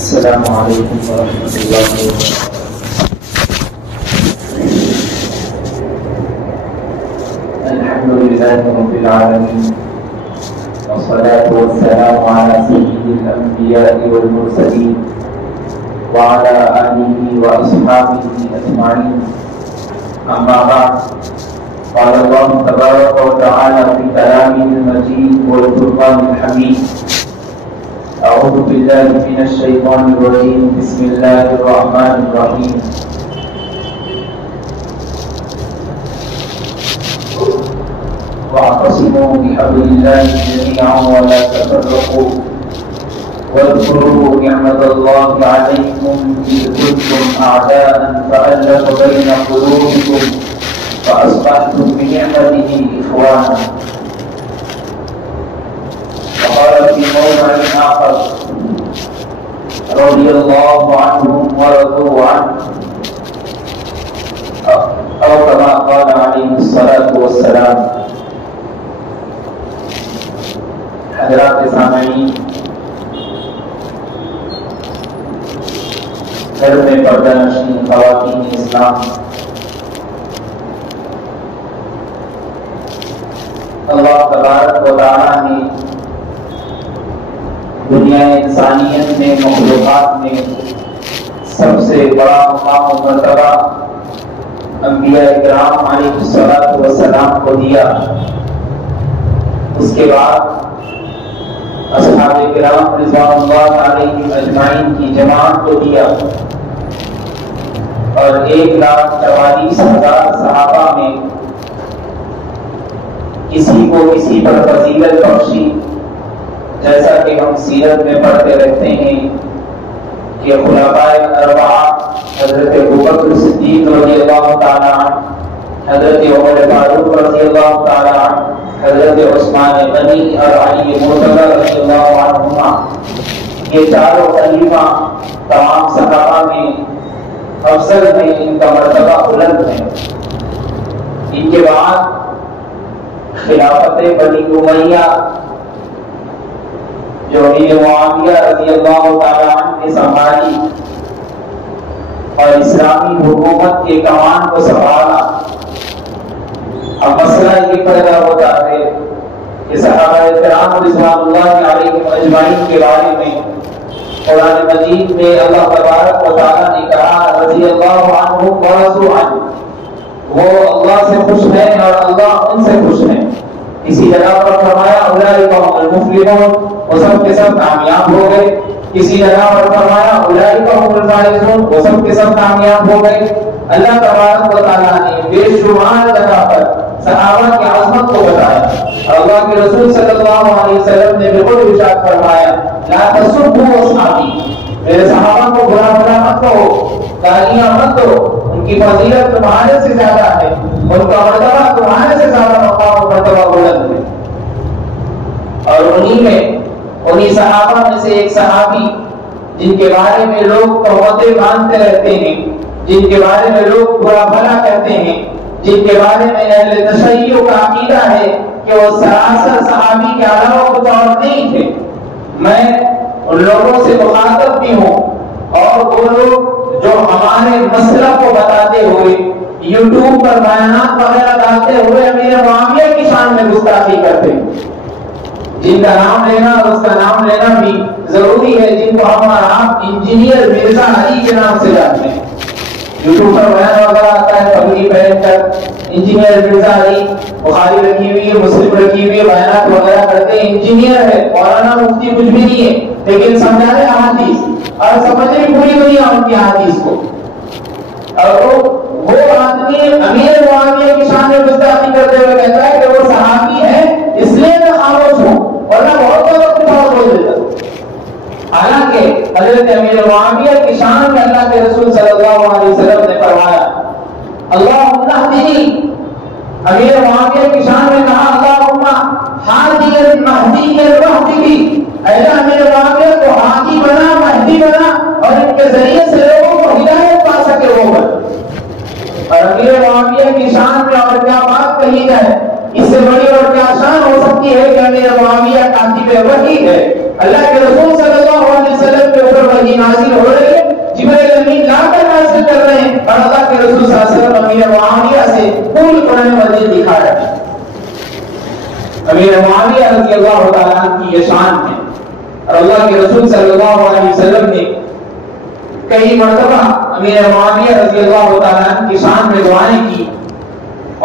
السلام علیکم ورحمۃ اللہ وبرکاتہ۔ الحمد للہ رب العالمین والصلاة والسلام علی سید الانبیاء والمرسلین وعلی آلہ واصحابہ اجمعین، اما بعد، قال اللہ تبارک و تعالی فی کلامہ المجید والفرقان الحمید، اعوذ باللہ من الشیطان الرجیم، بسم اللہ الرحمن الرحیم۔ واعتصموا بحبل اللہ جميعا ولا تفرقوا واذكروا نعمة الله عليكم إذ كنتم أعداء فألف بين قلوبكم فأصبحتم بنعمته إخوانا۔ وقال في موضع آخر رضي الله عنهم ورضوا عنه، أو كما قال عليه الصلاة والسلام۔ حضرات سامعین، گھر میں پردہ نشین خواتین اسلام، اللہ تبارک و تعالیٰ نے دنیا انسانیت میں، مخلوقات میں سب سے بڑا مقام و مرتبہ انبیاء اکرام علیہ الصلوۃ والسلام کو دیا۔ اس کے بعد اصحاب کرام رضوان اللہ علیہم اجمعین کی جماعت کو دیا، اور 1,44,000 صحابہ میں کسی کو کسی پر فضیلت بخشی، جیسا کہ ہم سیرت میں پڑھتے رہتے ہیں کہ خلفائے اربعہ حضرت ابوبکر صدیق رضی اللہ تعالیٰ عنہ، حضرت عمر فاروق رضی اللہ تعالیٰ عنہ، حضرت عثمان غنی اور علی مرتضی رضی اللہ عنہما، یہ چاروں خلیفہ تمام صحابہ میں افضل ہیں، ان کا مرتبہ بلند ہے۔ ان کے بعد خلافت بنی امیہ جو امیر معاویہ رضی اللہ تعالیٰ عنہ نے سنبھالی اور اسلامی حکومت کے کمان کو سنبھالا۔ اب مسئلہ یہ پیدا ہوتا ہے کہ صحابہ کرام رضوان اللہ علیہم اجمعین کے بارے میں قرآن مجید میں اللہ تبارک و تعالیٰ نے کہا رضی اللہ عنہ ورضوا عنہ، وہ اللہ سے خوش ہیں اور اللہ ان سے خوش ہیں۔ کسی جگہ پر فرمایا اولئک هم المفلحون، وہ سب کے سب کامیاب ہو گئے۔ کسی جگہ پر فرمایا اولئک هم الفائزون، وہ سب کے سب کامیاب ہو گئے۔ اللہ تبارک و تعالیٰ نے بے شمار جگہ پر صحابہ کی عظمت کو بتایا، اور اللہ کے رسول صلی اللہ علیہ وسلم نے بالکل ارشاد فرمایا لا تسبوا اصحابی، میرے صحابہ کو برا بھلا مت کہو، گالیاں مت دو، ان کی فضیلت تمہارے سے زیادہ ہے، ان کا مرتبہ تمہارے سے زیادہ مقام و مرتبہ بلند ہے۔ اور انہی صحابہ میں سے ایک صحابی جن کے بارے میں لوگ تہمتیں باندھتے رہتے ہیں، جن کے بارے میں لوگ برا بھلا کہتے ہیں، جن کے بارے میں اہل تشیع کا عقیدہ ہے کہ وہ سراسر صحابی کے علاوہ کچھ اور نہیں تھے، میں ان لوگوں سے مخاطب بھی ہوں، اور وہ لوگ جو ہمارے مسلک کو بتاتے ہوئے یوٹیوب پر بیانات وغیرہ ڈالتے ہوئے امیر معاویہ کی شان میں گستاخی کرتے ہیں، جن کا نام لینا اور اس کا نام لینا بھی ضروری ہے، جن کو ہم اور آپ انجینئر مرزا علی کے نام سے جانتے ہیں۔ یوٹیوب پر بیان وغیرہ آتا ہے پگڑی پہن کر انجینئر مرزا علی، بخاری رکھی ہوئی ہے، مسلم رکھی ہوئی ہے، بیانات وغیرہ کرتے ہیں، انجینئر ہے، مولانا مفتی کچھ بھی نہیں ہے، لیکن سمجھا رہے احادیث اور سمجھ رہی پوری دنیا ان کی احادیث کو۔ اور وہ آدمی امیر معاویہ کی شان میں گستاخی کرتے ہوئے کہتا ہے کہ وہ صحابی ہے اس لیے میں خاموش ہوں، ورنہ بہت زیادہ کچھ اور بول دیتا۔ حالانکہ حضرت امیر معاویہ کی شان میں اللہ کے رسول صلی اللہ علیہ وسلم نے فرمایا اللہم اہدنی، امیر معاویہ کی شان میں کہا اللہم ہادیا مہدیا واہدنی، اے امیر معاویہ کو ہادی بنا، مہدی بنا، اور ان کے ذریعے سے لوگوں کو ہدایت پا سکے وہ بن۔ اور امیر معاویہ کی شان میں اور کیا بات کہی جائے، اس سے بڑی اور کیا شان ہو سکتی ہے کہ امیر معاویہ کاتب وحی ہے، اللہ کے رسول صلی اللہ علیہ وسلم کے اوپر وحی وحی نازل ہو رہی ہے، جبرائیل امین لا کر نازل کر رہے ہیں، اور اللہ کے رسول صلی اللہ علیہ وسلم امیر معاویہ سے پوری قرآن مجید دکھا رہے ہیں۔ امیر معاویہ رضی اللہ تعالیٰ عنہ کی یہ شان ہے، اور اللہ کے رسول صلی اللہ علیہ وسلم نے کئی مرتبہ امیر معاویہ رضی اللہ تعالیٰ عنہ کی شان میں دعائیں کی،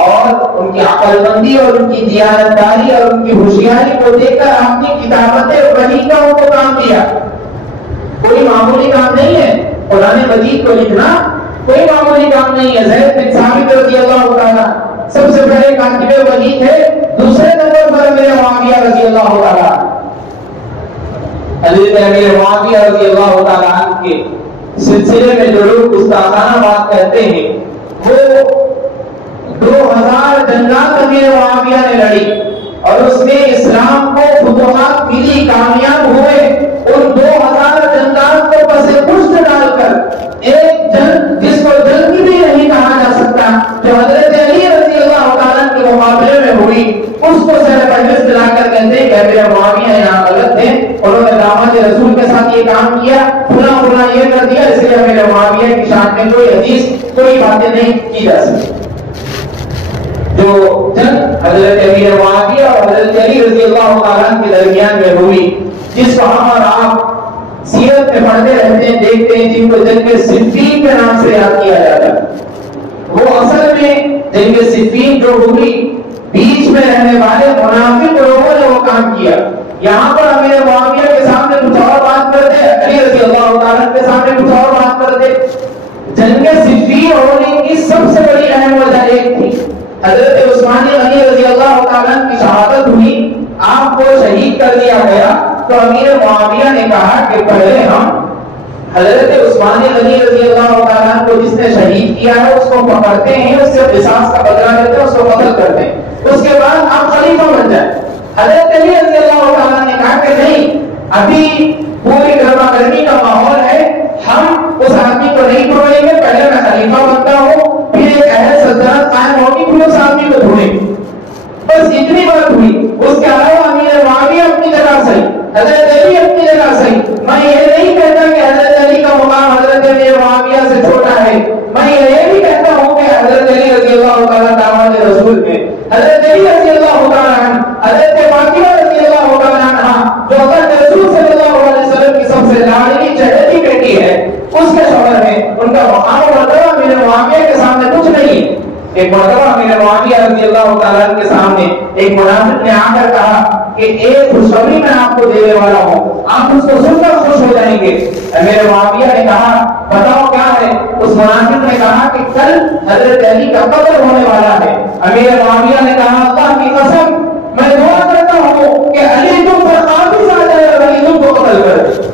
اور ان کی عقل مندی اور ان کی دیانتداری اور ان کی ہوشیاری کو دیکھ کر اپنی کتابت وحی کا ان کو کام دیا۔ کوئی معمولی کام نہیں ہے، قرآن مجید کو لکھنا کوئی معمولی کام نہیں ہے۔ زید بن ثابت رضی اللہ تعالیٰ سب سے بڑے کاتب وحی تھے، دوسرے نمبر پر امیر معاویہ رضی اللہ تعالیٰ، حضرت امیر معاویہ رضی اللہ تعالیٰ عنہ کے سلسلے میں جو لوگ گستاخانہ بات کرتے ہیں، وہ 2000 جنگات امیر معاویہ نے لڑی اور اس میں اسلام کو فتوحات ملی، کامیاب ہوئے۔ ان 2000 جنگات کو پس پشت ڈال کر ایک جنگ جس کو جنگ بھی نہیں کہا جا سکتا، جو حضرت علی رضی اللہ تعالیٰ کے مقابلے میں ہوئی، اس کو سر مجلس دلا کر کہتے ہیں کہ امیر معاویہ یہاں غلط ہے، انہوں نے داماد رسول کے ساتھ یہ کام کیا، فلاں فلاں یہ کر دیا، اس لیے امیر معاویہ کی شان میں کوئی حدیث کوئی باتیں نہیں کی جا سکتی۔ جو جنگ حضرت امیر معاویہ اور حضرت علی رضی اللہ تعالیٰ کے درمیان میں ہوئی، جس کو ہم اور آپ سیرت میں پڑھتے رہتے ہیں، دیکھتے ہیں، جن کو جنگ صفین کے نام سے یاد کیا جاتا ہے، وہ اصل میں جنگ صفین جو ہوئی، بیچ میں رہنے والے منافق لوگوں نے وہ کام کیا۔ یہاں پر امیر معاویہ کے سامنے کچھ اور بات کرتے، علی رضی اللہ تعالیٰ کے سامنے کچھ اور بات کرتے۔ جنگ صفین ہونے کی سب سے بڑی اہم وجہ ایک تھی، حضرت عثمان غنی رضی اللہ تعالیٰ کی شہادت ہوئی، آپ کو شہید کر دیا گیا، تو امیر معاویہ نے کہا کہ پہلے ہم حضرت عثمان غنی رضی اللہ تعالیٰ کو جس نے شہید کیا ہے اس کو پکڑتے ہیں، اس سے قصاص کا بدلہ لیتے ہیں، اس کو قتل کرتے ہیں، اس کے بعد آپ خلیفہ بن جائیں۔ حضرت علی رضی اللہ تعالیٰ نے کہا کہ نہیں، ابھی پوری گرما گرمی کا ماحول ہے، ہم اس آدمی کو نہیں چھوڑیں گے، پہلے میں خلیفہ بنتا ہوں، پھر ایک اہل سلطنت قائم ہوگی، پھر اس آدمی کو چھوڑیں گے۔ بس اتنی بات ہوئی، اس کے علاوہ امیر معاویہ اپنی جگہ صحیح، حضرت علی اپنی جگہ صحیح۔ میں یہ نہیں کہتا کہ حضرت علی کا مقام حضرت امیر معاویہ سے چھوٹا ہے، میں یہ بھی کہتا ہوں کہ حضرت علی رضی اللہ تعالیٰ داماد رسول میں، حضرت علی رضی اللہ تعالیٰ عنہ، حضرت فاطمہ رضی اللہ تعالیٰ عنہ جو اللہ کے رسول صلی اللہ علیہ وسلم کی سب سے لاڈلی چہیتی بیٹی ہے، اس کے شوہر میں ان کا مقام و مرتبہ امیر معاویہ کے سامنے کچھ نہیں۔ ایک مرتبہ امیر معاویہ رضی اللہ تعالیٰ کے سامنے ایک منافق نے آ کر کہا کہ ایک خوشخبری میں آپ کو دینے والا ہوں، آپ اس کو سن کر خوش ہو جائیں گے۔ امیر معاویہ نے کہا بتاؤ کیا ہے؟ اس منافق نے کہا کہ کل حضرت علی کا قتل ہونے والا ہے۔ امیر معاویہ نے کہا اللہ کی قسم میں دعا کرتا ہوں کہ علی تم پر قابض آ جائے اور علی تم کو قتل کر دے۔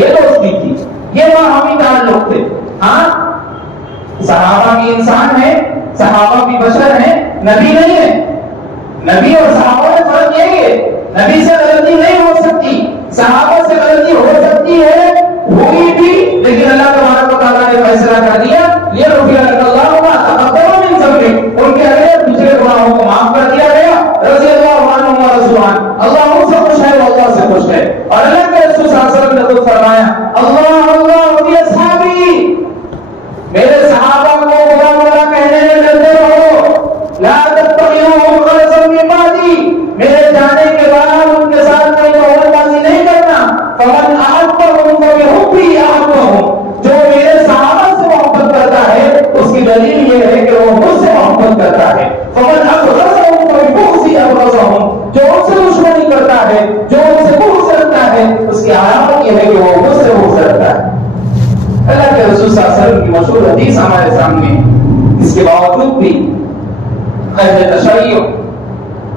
یہ دوستی تھی، یہ باہمی تعلق تھے۔ ہاں صحابہ بھی انسان ہے، صحابہ بھی بشر ہیں، نبی نہیں ہے۔ نبی اور صحابہ میں فرق یہ ہے، نبی سے غلطی نہیں ہو سکتی، صحابہ سے غلطی ہو سکتی ہے، ہوئی بھی، لیکن اللہ تبارک و تعالیٰ نے فیصلہ کر دیا لیغفر لک اللہ ما تقدم من ذنبک، ان کے اگلے پچھلے گناہوں کو معاف کر دیا گیا۔ رضی اللہ عنہم ورضوان، اللہ ان سے خوش ہے، اللہ سے خوش ہے۔ اور اللہ کے رسول صلی اللہ علیہ وسلم نے خود فرمایا اللہ اللہ باصحابی، میرے صحابہ کو برا بھلا کہنے میں ڈرتے رہو، لا تتخذوهم غرضا من بعدی، میرے جانے کے بعد ان کے ساتھ کوئی قول بازی نہیں کرنا۔ فمن احبهم فبحبی احبهم، جو میرے صحابہ سے محبت کرتا ہے اس کی دلیل یہ ہے کہ وہ مجھ سے محبت کرتا ہے۔ فمن ابغضهم فببغضی ابغضهم، جو ان سے دشمنی کرتا ہے، جو ان سے بغض رکھتا ہے، اس کی علامت یہ ہے کہ وہ مجھ سے بغض رکھتا ہے۔ اللہ کے رسول صلی اللہ علیہ وسلم کی مشہور حدیث ہمارے سامنے، اس کے باوجود بھی اہل تشیع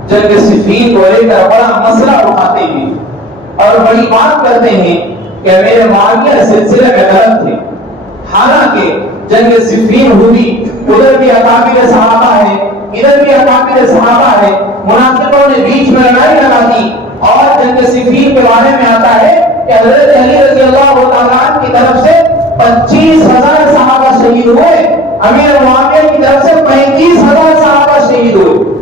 جنگ صفین کو لے کر بڑا مسئلہ اٹھاتے ہیں اور بڑی بات کرتے ہیں کہ میرے معاویہ سلسلے میں غلط تھے، حالانکہ جنگ صفین ہوئی، ادھر بھی اکابر صحابہ ہے، ادھر بھی اکابر صحابہ ہے، منافقوں نے بیچ میں لڑائی لگا دی، اور جنگ صفین کے بارے میں آتا ہے کہ حضرت علی رضی اللہ تعالیٰ کی طرف سے 25,000 صحابہ شہید ہوئے، امیر معاویہ کی طرف سے 35,000 صحابہ شہید ہوئے۔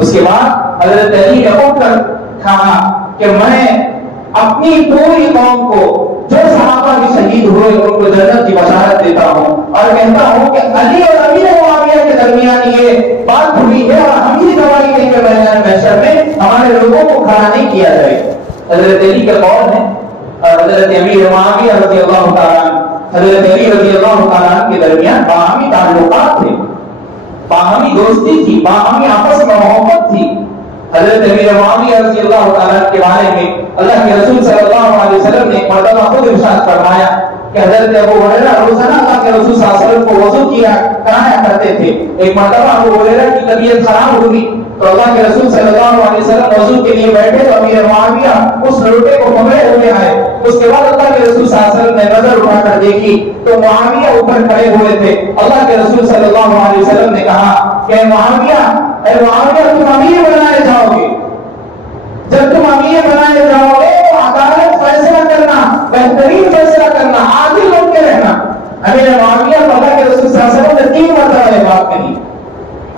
اس کے بعد حضرت علی نے اٹھ کر کہا کہ میں اپنی پوری قوم کو جو صحابہ بھی شہید ہوئے ان کو جنت کی بشارت دیتا ہوں اور کہتا ہوں کہ علی اور امیر معاویہ کے درمیان یہ بات ہوئی ہے اور ہم ہی گواہی دیں گے میدان محشر میں ہمارے لوگوں کو کھڑا نہیں کیا جائے. حضرت علی کا قول ہے اور حضرت امیر معاویہ رضی اللہ تعالیٰ حضرت علی رضی اللہ تعالیٰ کے درمیان باہمی تعلقات تھے, باہمی دوستی تھی, باہمی آپس میں محبت تھی. حضرت امیر معاویہ رضی اللہ تعالیٰ کے بارے میں اللہ کے رسول صلی اللہ علیہ وسلم نے ایک مرتبہ خود ارشاد فرمایا کہ حضرت ابو ہریرہ روزانہ اللہ کے رسول صلی اللہ علیہ وسلم کو وضو کرایا کرتے تھے. ایک مرتبہ ابو ہریرہ کی طبیعت خراب ہوئی تو اللہ کے رسول صلی اللہ علیہ وسلم وضو کے لیے بیٹھے تو امیر معاویہ اس لوٹے کو پکڑے ہوئے آئے. اس کے بعد اللہ کے رسول صلی اللہ علیہ وسلم نے نظر اٹھا کر دیکھی تو معاویہ اوپر کھڑے ہوئے تھے. اللہ کے رسول صلی اللہ علیہ وسلم نے کہا کہ معاویہ تم امیر بنائے جاؤ گے, جب تم امیر بنائے جاؤ گے تو عدالت فیصلہ کرنا, بہترین فیصلہ کرنا, عادل بن کے رہنا. امیر معاویہ کو اللہ کے رسول صلی اللہ علیہ وسلم نے 3 مرتبہ یہ بات کہی.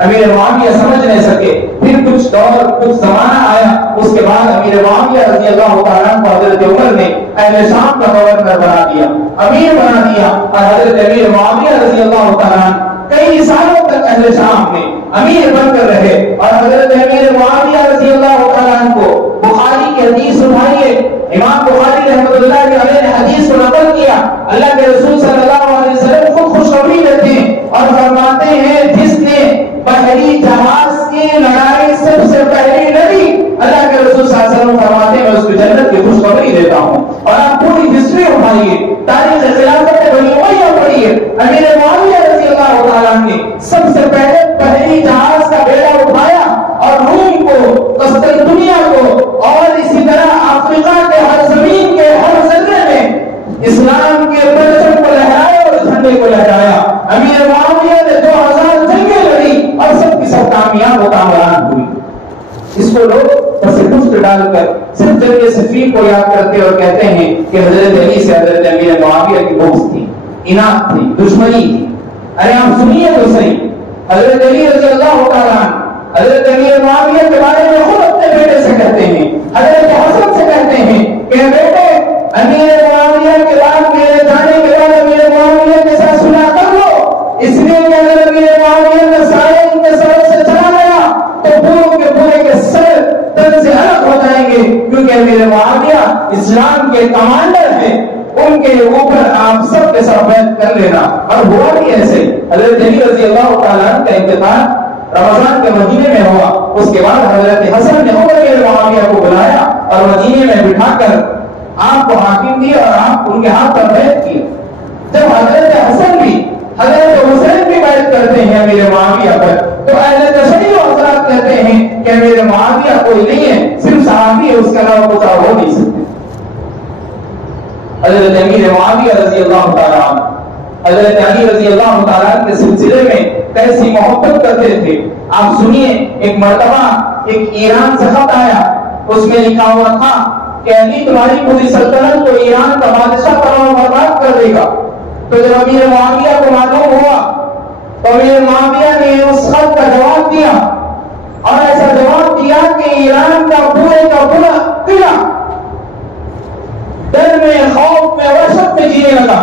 امیر معاویہ سمجھ نہیں سکے. پھر کچھ دور کچھ زمانہ آیا, اس کے بعد امیر معاویہ رضی اللہ تعالیٰ کو حضرت عمر نے اہل شام کا گورنر بنا دیا, امیر بنا دیا, اور حضرت امیر معاویہ رضی اللہ تعالیٰ کئی سالوں تک اہل شام میں امیر بن کر رہے. اور حضرت امیر معاویہ رضی اللہ تعالیٰ کو بخاری کی حدیث سنائیے, امام بخاری رحمۃ اللہ علیہ نے حدیث کو نقل کیا. اللہ کے رسول صلی اللہ علیہ وسلم خود خوشخبری دیتے ہیں اور فرماتے ہیں جس نے بحری جہاز کی لڑائی سب سے پہلے لڑی, اللہ کے رسول صلی اللہ علیہ وسلم فرماتے ہیں میں اس کو جنت کی خوشخبری دیتا ہوں. اور آپ پوری ہسٹری اٹھائیے, تاریخ خلافت بنی امیہ پڑھیے, امیر معاویہ رضی اللہ تعالیٰ نے سب سے پہلے بحری جہاز کا بیڑا اٹھایا اور روم کو, قسطنطنیہ کو اور اسی طرح افریقہ کے ہر زمین کے ہر ذرے میں اسلام کے پرچم کو لہرایا اور جھنڈے کو لہرایا. امیر معاویہ نے 2000 جنگیں لڑی اور سب کی سب کامیاب و کامران ہوئی. اس کو لوگ پس پشت ڈال کر صرف جنگ صفین کو یاد کرتے اور کہتے ہیں کہ حضرت علی سے حضرت امیر معاویہ کی بغض تھی, اناد تھی, دشمنی تھی. ارے آپ سنیے تو صحیح, حضرت علی رضی اللہ تعالیٰ حضرت امیر معاویہ کے بارے میں خود اپنے بیٹے سے کہتے ہیں, حضرت حسن سے کہتے ہیں کہ بیٹے امیر معاویہ کے بعد میرے جانے کے بعد امیر معاویہ کے ساتھ صلح کر لو, اس لیے کہ اگر امیر معاویہ کا سایہ ان کے سر سے چلا گیا تو پورے کے سر تن سے الگ ہو جائیں گے, کیونکہ امیر معاویہ اسلام کے کمانڈر ہیں, ان کے اوپر آپ سب کے ساتھ بیعت کر لینا. اور ہوا بھی ایسے, حضرت علی رضی اللہ تعالیٰ کا انتقال رمضان کے مہینے میں ہوا. اس کے بعد حضرت حسن نے امیر معاویہ کو بلایا اور مدینے میں بٹھا کر آپ کو حاکم دیا اور آپ ان کے ہاتھ پر بیعت کی. جب حضرت حسن بھی حضرت حسین بھی بیعت کرتے ہیں امیر معاویہ پر, تو اہل تشیع حضرات کہتے ہیں کہ امیر معاویہ کوئی نہیں ہے, صرف صحابی ہے, اس کے علاوہ کچھ اور ہو نہیں سکتے. حضرت امیر معاویہ رضی اللہ تعالیٰ حضرت علی رضی اللہ تعالیٰ کے سلسلے میں کیسی محبت کرتے تھے. آپ سنیے, ایک مرتبہ ایک ایران سے خط آیا, اس میں لکھا ہوا تھا کہ علی تمہاری پوری سلطنت کو ایران کا بادشاہ تمام برباد کر دے گا. تو جب امیر معاویہ کو معلوم ہوا تو امیر معاویہ نے اس خط کا جواب دیا, اور ایسا جواب دیا کہ ایران کا پورا قلعہ ڈر میں, خوف میں, وحشت میں جینے لگا.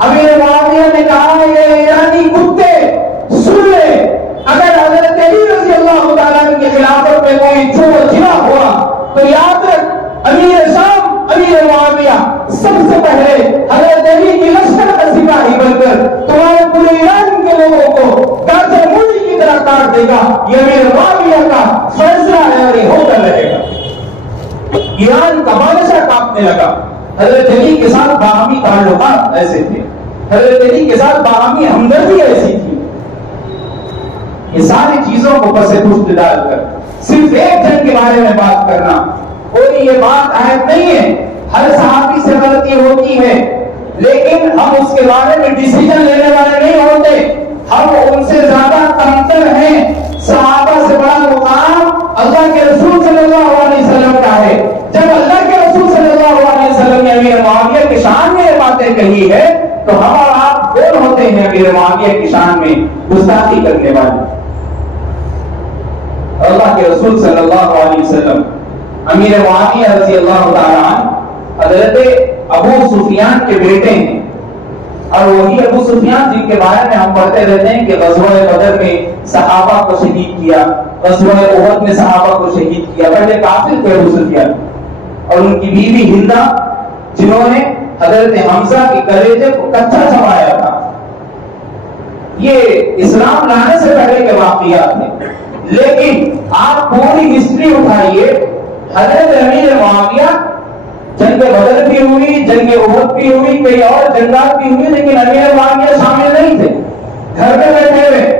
امیر معاویہ نے کہا یہ ایرانی کتے سن لے, اگر حضرت علی رضی اللہ تعالیٰ کی خلافت میں کوئی چور جنا ہوا تو یاد رکھ امیر شام امیر معاویہ سب سے پہلے حضرت علی کی لشکر کا سپاہی بن کر تمہارے پورے ایران کے لوگوں کو گاجر مولی کی طرح کاٹ دے گا. یہ امیر معاویہ کا فیصلہ ہے اور یہ ہو کر رہے گا. ایران کا بادشاہ کانپنے لگا. حضرت علی کے ساتھ باہمی تعلقات ایسے تھے, حضرت علی کے ساتھ باہمی ہمدردی ایسی تھی. یہ ساری چیزوں کو پس پشت ڈال کر صرف ایک جن کے بارے میں بات کرنا, کوئی یہ بات عیب نہیں ہے. ہر صحابی سے غلطی ہوتی ہے, لیکن ہم اس کے بارے میں ڈیسیجن لینے والے نہیں ہوتے. ہم ان سے زیادہ کمتر ہیں. صحابہ سے بڑا مقام اللہ کے رسول صلی اللہ علیہ وسلم کا ہے. جب اللہ کے رسول صلی اللہ علیہ وسلم نے امیر معاویہ کی شان میں یہ باتیں کہی ہے تو ہم اور آپ کون ہوتے ہیں امیر معاویہ کی شان میں گستاخی کرنے والے؟ اللہ کے رسول صلی اللہ علیہ وسلم امیر معاویہ رضی اللہ تعالیٰ حضرت ابو سفیان کے بیٹے ہیں، اور وہی ابو سفیان جن کے بارے میں ہم پڑھتے رہتے ہیں کہ غزوہ بدر میں صحابہ کو شہید کیا، غزوہ احد میں صحابہ کو شہید کیا، پہلے کافر تھے ابو سفیان، اور ان کی بیوی ہندا جنہوں نے حضرت حمزہ کے کلیجے کو کچا چبایا تھا۔ یہ اسلام لانے سے پہلے کے واقعات ہیں، لیکن آپ پوری ہسٹری اٹھائیے، حضرت امیر معاویہ جنگ بدر بھی ہوئی، جنگ احد بھی ہوئی، کئی اور جنگات بھی ہوئی، لیکن امیر معاویہ شامل نہیں تھے، گھر میں بیٹھے ہوئے۔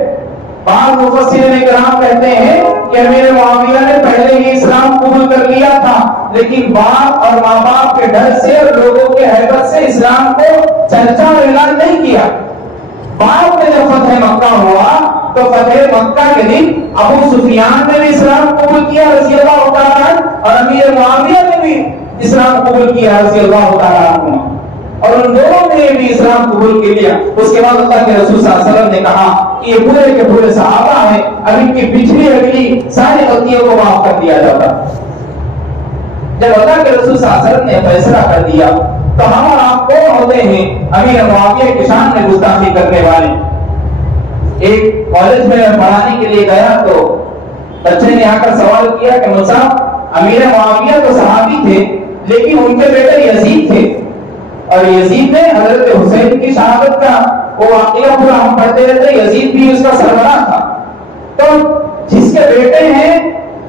بعض مفسرین کرام کہتے ہیں کہ امیر معاویہ نے پہلے ہی اسلام قبول کر لیا تھا، لیکن باپ اور ماں باپ کے ڈر سے اور لوگوں کے ہیبت سے اسلام کو چرچا اور اعلان نہیں کیا۔ بعد میں جب فتح مکہ ہوا تو فتح مکہ کے دن ابو سفیان نے بھی اسلام قبول کیا رضی اللہ تعالیٰ عنہ، اور امیر معاویہ نے بھی اسلام قبول کیا رضی اللہ تعالیٰ عنہ، اور ان دونوں نے بھی اسلام قبول کر لیا۔ اس کے بعد اللہ کے رسول صلی اللہ علیہ وسلم نے کہا کہ یہ پورے کے پورے صحابہ ہیں، اب ان کی پچھلی اگلی ساری غلطیوں کو معاف کر دیا جاتا۔ جب اللہ کے رسول صلی اللہ علیہ وسلم نے فیصلہ کر دیا تو ہم اور آپ کون ہوتے ہیں امیر معاویہ کی شان میں گستاخی کرنے والے؟ ایک کالج میں پڑھانے کے لیے گیا تو بچے نے آ کر سوال کیا کہ مجھ صاحب امیر معاویہ تو صحابی تھے لیکن ان کے بیٹے یزید تھے، اور یزید نے حضرت حسین کی شہادت کا وہ واقعہ پورا ہم پڑھتے رہتے، یزید بھی اس کا سربراہ تھا، تو جس کے بیٹے ہیں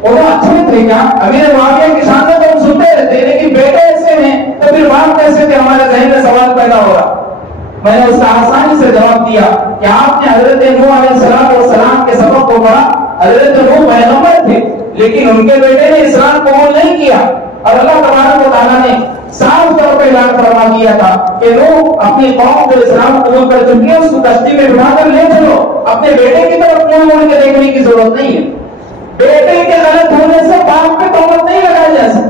وہ اچھے تھے کیا؟ امیر معاویہ کی شان میں تو ہم سنتے رہتے لیکن بیٹے ایسے ہیں تو پھر باپ کیسے تھے؟ ہمارے ذہن میں سوال پیدا ہو رہا۔ میں نے اس کا آسانی سے جواب دیا کہ آپ نے حضرت نوح علیہ السلام کے سبق کو پڑھا، حضرت نوح پیغمبر تھے لیکن ان کے بیٹے نے اسلام قبول نہیں کیا، اور اللہ تبارک و تعالیٰ نے صاف طور پہ اعلان فرما دیا تھا کہ نوح اپنی قوم جو اسلام قبول کر چکی ہے اس کو کشتی میں بٹھا کر لے چلو، اپنے بیٹے کی طرف منہ موڑ کے دیکھنے کی ضرورت نہیں ہے۔ بیٹے کے غلط ہونے سے باپ پہ تہمت نہیں لگائی جا سکتی۔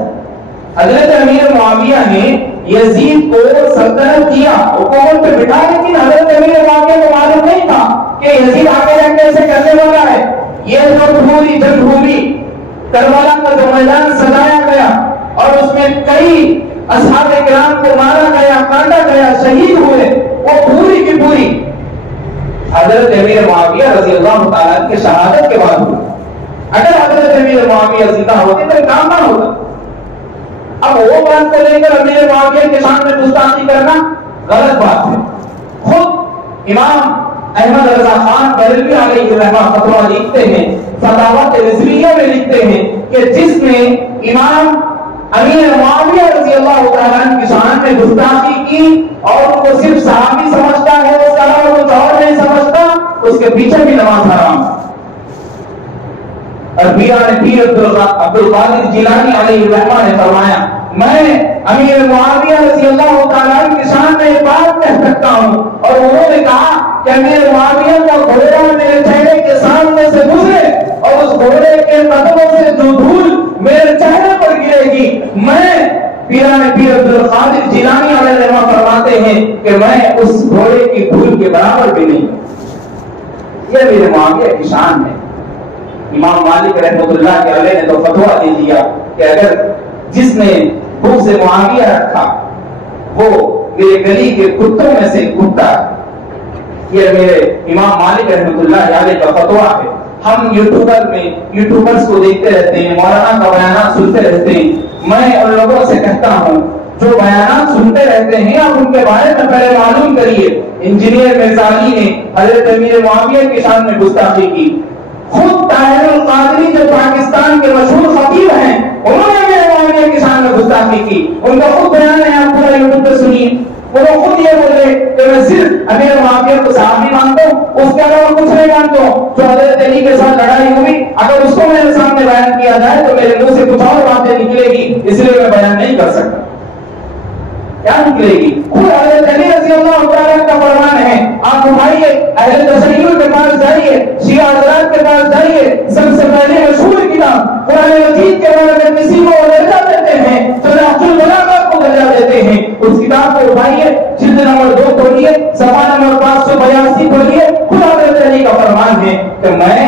حضرت امیر معاویہ نے یزید کو سلطنت دیا، حکومت پہ بٹھا، لیکن حضرت امیر معاویہ کو معلوم نہیں تھا کہ یزید آگے جا کے ایسے کرنے والا ہے۔ یہ جو پوری جنگ ہوئی، کربلا کا جو میدان سجایا گیا اور اس میں کئی اصحاب کرام کو مارا گیا، کاٹا گیا، شہید ہوئے، وہ پوری کی پوری حضرت امیر معاویہ رضی اللہ تعالیٰ کی شہادت کے بعد ہوئی۔ اگر حضرت امیر معاویہ زندہ ہوتے تو کام نہ ہوتا۔ اب وہ بات کو لے کر امیر معاویہ کے سامنے گستاخی کرنا غلط بات ہے۔ خود امام احمد رضا خان بریلوی علیہ الرحمہ فتویٰ لکھتے ہیں، فتاوی رضویہ میں لکھتے ہیں کہ جس نے امام امیر معاویہ رضی اللہ تعالیٰ عنہ کی شان میں گستاخی کی اور ان کو صرف صحابی سمجھتا ہے، اس کے علاوہ کچھ اور نہیں سمجھتا، اس کے پیچھے بھی نماز حرام ہے۔ اور پیران پیر عبد القادر جیلانی علیہ الرحمہ نے فرمایا، میں امیر معاویہ رضی اللہ تعالیٰ عنہ کی شان میں ایک بات کہہ سکتا ہوں، اور انہوں نے کہا کہ امیر معاویہ کا گھوڑا میرے چہرے کے سامنے سے گزرے اور اس گھوڑے کے قدموں سے جو دھول میرے چہرے پر گرے گی، میں پیران پیر عبد القادر جیلانی علیہ الرحمہ فرماتے ہیں کہ میں اس گھوڑے کی دھول کے برابر بھی نہیں۔ یہ میرے معاویہ کی شان ہے۔ امام مالک رحمۃ اللہ علیہ نے تو فتویٰ دے دیا کہ اگر جس نے بغض معاویہ رکھا وہ میرے گلی کے کتوں میں سے کتا ہے۔ یہ میرے امام مالک رحمۃ اللہ علیہ کا فتویٰ ہے۔ ہم یوٹیوبرز کو دیکھتے رہتے ہیں، مولانا کا بیانات سنتے رہتے ہیں۔ میں ان لوگوں سے کہتا ہوں جو بیانات سنتے رہتے ہیں آپ ان کے بارے میں پہلے معلوم کریے۔ انجینئر مرزا علی نے حضرت امیر معاویہ کی شان میں گستاخی کی۔ خود طاہر القادری جو پاکستان کے مشہور خطیب ہیں انہوں نے امیر معاویہ کی شان میں گستاخی کی۔ ان کا خود بیان ہے، آپ پورا یوٹیوب پہ سنیے۔ وہ خود یہ بولے کہ میں صرف امیر معاویہ کو صحابی مانتا ہوں، اس کے علاوہ کچھ نہیں مانتا ہوں۔ جو حضرت علی کے ساتھ لڑائی ہوئی اگر اس کو میرے سامنے بیان کیا جائے تو میرے منہ سے کچھ اور باتیں نکلے گی، اس لیے میں بیان نہیں کر سکتا۔ کیا نکلے گی؟ خود حضرت علی رضی اللہ تعالیٰ کا فرمان ہے، آپ اٹھائیے اہل تشیع کے پاس جائیے، شیعہ حضرات کے پاس جائیے، سب سے پہلے مشہور کتاب قرآن مجید کے بارے میں کسی کو درجہ دیتے ہیں تو نہج البلاغہ کو درجہ دیتے ہیں، اس کتاب کو اٹھائیے، جلد نمبر 2 کھولیے، صفحہ نمبر 582 کھولیے۔ خود حضرت علی کا فرمان ہے کہ میں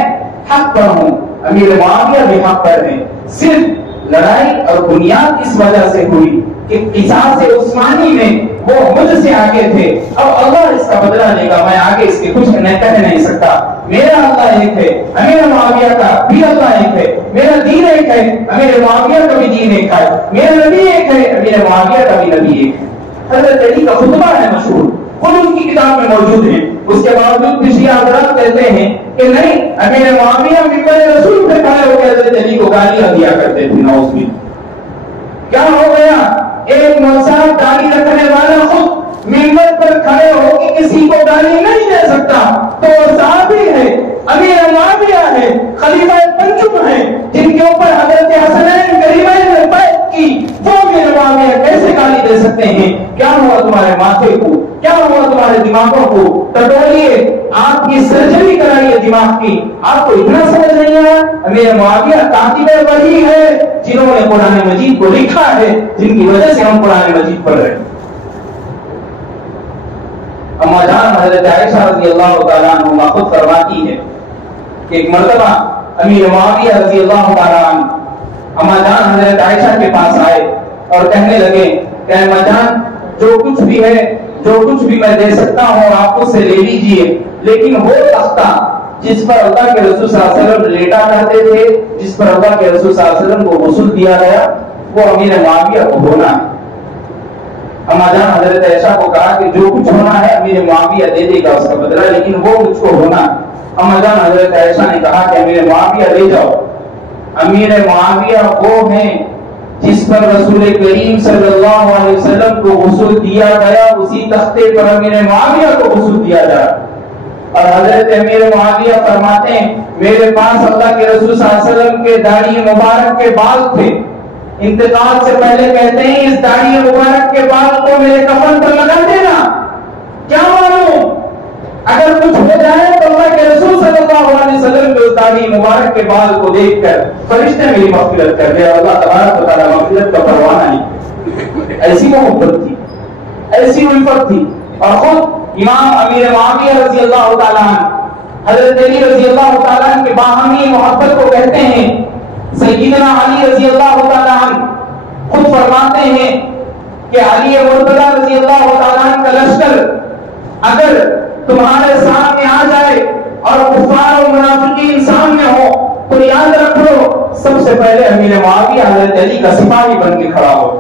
حق پر ہوں، امیر معاویہ بھی حق پر ہیں، صرف لڑائی اور بنیاد اس وجہ سے ہوئی کہ قصاص عثمانی میں وہ مجھ سے آگے تھے، اب اللہ اس کا بدلہ لے گا، میں آگے اس کے کچھ کہہ نہیں سکتا۔ میرا اللہ ایک ہے، امیر معاویہ کا بھی اللہ ایک ہے، میرا دین ایک ہے، امیر معاویہ کا بھی دین ایک ہے، میرا نبی ایک ہے، امیر معاویہ کا بھی نبی ایک ہے۔ حضرت علی کا خطبہ ہے مشہور، خود ان کی کتاب میں موجود ہے، اس کے باوجود بھی شیعہ حضرات کہتے ہیں کہ نہیں، امیر معاویہ منبر رسول پہ کھڑے ہو کے حضرت علی کو گالیاں دیا کرتے تھے، نعوذ باللہ۔ کیا ہو گیا؟ ایک نوساد گالی رکھنے والا خود منبر پر کھڑے ہو کے کسی کو گالی نہیں دے سکتا، تو وہ صحابی ہے، امیر معاویہ ہے، خلیفہ پنجم ہے، جن کے اوپر حضرت حسنین کریمین نے بیعت کی، وہ امیر معاویہ کیسے گالی دے سکتے ہیں؟ کیا ہوا تمہارے ماتھے کو؟ کیا ہوا تمہارے دماغوں کو؟ ٹٹولیے، آپ کی سرجری کرائیے دماغ کی، آپ کو اتنا سمجھ نہیں آیا؟ امیر معاویہ کاتب وحی ہے، جنہوں نے قرآن مجید کو لکھا ہے، جن کی وجہ سے ہم قرآن مجید پڑھ رہے ہیں۔ اما جان حضرت عائشہ رضی اللہ تعالیٰ عنہ خود فرماتی ہے کہ ایک مرتبہ امیر معاویہ رضی اللہ تعالیٰ عنہ اما جان حضرت عائشہ کے پاس آئے اور کہنے لگے کہ اما جان، جو کچھ بھی ہے، جو کچھ بھی میں دے سکتا ہوں آپ اس سے لے لیجئے، لیکن وہ تختہ جس پر اللہ کے رسول صلی اللہ علیہ وسلم لیٹا کرتے تھے، جس پر اللہ کے رسول صلی اللہ علیہ وسلم کو غسل دیا گیا، وہ امیر معاویہ کو ہونا ہے۔ اما جان حضرت عائشہ کو کہا کہ جو کچھ ہونا ہے امیر معاویہ دے دے گا اس کا بدلہ، لیکن وہ مجھ کو ہونا ہے۔ اما جان حضرت عائشہ نے کہا کہ امیر معاویہ لے جاؤ۔ امیر معاویہ وہ ہیں جس پر رسول کریم صلی اللہ علیہ وسلم کو غسل دیا گیا، اسی تختے پر امیر معاویہ کو غسل دیا جائے۔ اور حضرت امیر معاویہ فرماتے ہیں میرے پاس اللہ کے رسول صلی اللہ علیہ وسلم کے داڑھی مبارک کے بال تھے، انتقال سے پہلے کہتے ہیں اس داڑھی مبارک کے بال کو میرے کفن پر لگا دینا، کیا معلوم اگر کچھ ہو جائے تو اللہ کے رسول صلی اللہ علیہ وسلم کے اس داڑھی مبارک کے بال کو دیکھ کر فرشتے میری مغفرت کر دے، اللہ تبارک و تعالیٰ مغفرت کا پروانہ نہیں۔ ایسی محبت تھی، ایسی الفت تھی۔ اور خود امام امیر معاویہ رضی اللہ تعالیٰ عنہ حضرت علی رضی اللہ تعالیٰ عنہ کے باہمی محبت کو کہتے ہیں۔ سیدنا علی رضی اللہ تعالیٰ عنہ خود فرماتے ہیں کہ علی مرتضیٰ رضی اللہ تعالیٰ عنہ کا لشکر اگر تمہارے سامنے آ جائے اور کفار و منافقین سامنے ہو تو یاد رکھو سب سے پہلے امیر معاویہ حضرت علی کا سپاہی بن کے کھڑا ہو۔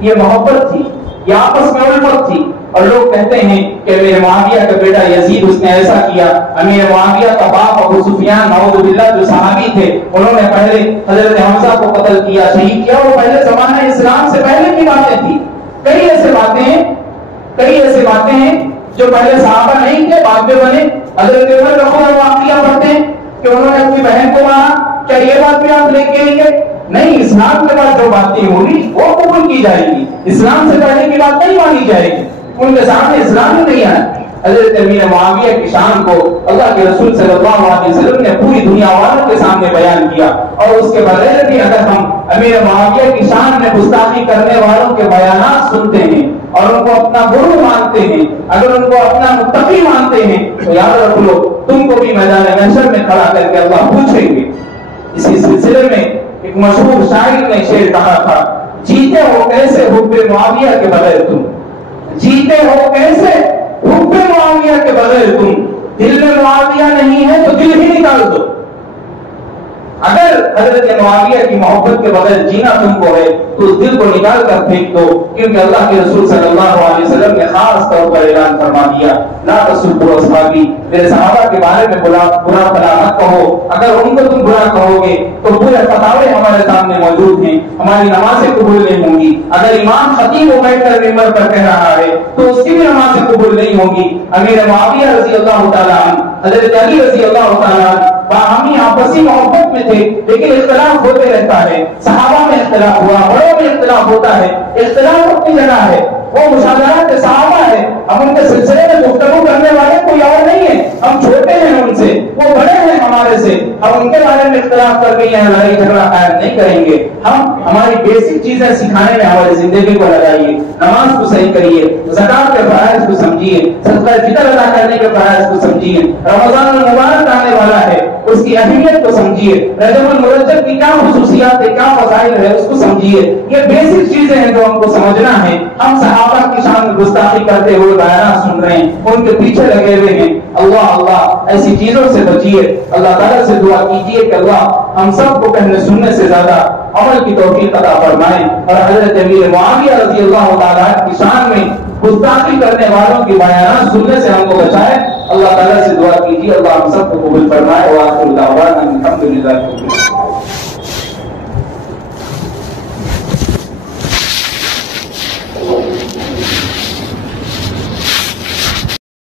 یہ محبت تھی، یہ آپس میں الفت تھی۔ اور لوگ کہتے ہیں کہ امیر معاویہ کا بیٹا یزید اس نے ایسا کیا، امیر معاویہ کا باپ ابو سفیان نعوذ باللہ جو صحابی تھے انہوں نے پہلے حضرت حمزہ کو قتل کیا، شہید کیا، وہ پہلے زمانہ اسلام سے پہلے کی باتیں تھی۔ کئی ایسے باتیں ہیں جو پہلے صحابہ نہیں تھے، بعد میں بنے۔ حضرت عمر کا خود واقعہ پڑھتے ہیں کہ انہوں نے اپنی بہن کو مارا، کیا یہ بات بھی آپ لے کے آئیں گے؟ نہیں، اسلام کے بعد جو باتیں ہوگی وہ قبول کی جائے گی، اسلام سے پہلے کی بات نہیں مانی جائے گی۔ ان کے سامنے اسلام ہی نہیں آیا۔ حضرت امیر معاویہ کی شان کو اللہ کے رسول صلی اللہ علیہ وسلم نے پوری دنیا والوں کے سامنے بیان کیا، اور اس کے بغیر بھی اگر ہم امیر معاویہ کی شان میں گستاخی کرنے والوں کے بیانات سنتے ہیں اور ان کو اپنا گرو مانتے ہیں، اگر ان کو اپنا متقی مانتے ہیں تو یاد رکھ لو تم کو بھی میدان محشر میں کھڑا کر کے اللہ پوچھیں گے۔ اسی سلسلے میں ایک مشہور شاعر نے شعر کہا تھا، جیتے ہو کیسے حب معاویہ کے بغیر تم، جیتے ہو کیسے حب معاویہ کے بغیر تم، دل میں معاویہ نہیں ہے تو دل ہی نکال دو۔ اگر حضرت معاویہ کی محبت کے بغیر جینا تم کو ہے تو اس دل کو نکال کر پھینک دو، کیونکہ اللہ کے رسول صلی اللہ علیہ وسلم نے خاص طور پر اعلان فرما دیا، لا تسبوا اصحابی، میرے صحابہ کے بارے میں برا بھلا مت کہو، اگر ان کو تم برا کہو گے تو پورے فتاوے ہمارے سامنے موجود ہیں، ہماری نمازیں قبول نہیں ہوں گی۔ اگر امام خطیب ہو بیٹھ کر ممبر پر کہہ رہا ہے تو اس کی بھی نمازیں قبول نہیں ہوں گی۔ امیر معاویہ رضی اللہ تعالیٰ عنہ حضرت علی رضی اللہ تعالیٰ عنہ باہمی آپسی محبت میں تھے، لیکن اختلاف ہوتے رہتا ہے، صحابہ میں اختلاف ہوا، بڑوں میں اختلاف ہوتا ہے، اختلاف اپنی جگہ ہے، وہ مشاورات صحابہ ہے، ہم ان کے سلسلے میں گفتگو کرنے والے کوئی اور نہیں ہے، ہم چھوٹے ہیں ان سے، وہ بڑے ہیں ہمارے سے، ہم ان کے بارے میں اختلاف کر کے یہاں لڑائی جھگڑا قائم نہیں کریں گے۔ ہم ہماری بیسک چیزیں سکھانے میں ہماری زندگی کو لگائیے، نماز کو صحیح کریے، زکات کے فرائض کو سمجھیے، صدقہ فطر ادا کرنے کے فرائض کو سمجھیے، رمضان المبارک آنے والا ہے، اس کی اہمیت کو سمجھیے، رجب المرجب کی کیا خصوصیات ہے، کیا فضائل ہے، اس کو سمجھیے۔ یہ بیسک چیزیں ہیں جو ہم کو سمجھنا ہے۔ ہم صحابہ کی شان میں گستاخی کرتے ہوئے بیانات سن رہے ہیں، ان کے پیچھے لگے ہوئے ہیں۔ اللہ اللہ ایسی چیزوں سے بچیے، اللہ تعالیٰ سے دعا کیجیے کہ اللہ ہم سب کو کہنے سننے سے زیادہ عمل کی توفیق عطا فرمائیں، اور حضرت امیر معاویہ رضی اللہ تعالیٰ کی شان میں گستاخی کرنے والوں کی بیانات سننے سے ہم کو بچائے۔ اللہ تعالیٰ سے دعا کیجیے اللہ ہم سب کو قبول فرمائے۔ وآخر دعوانا الحمدللہ۔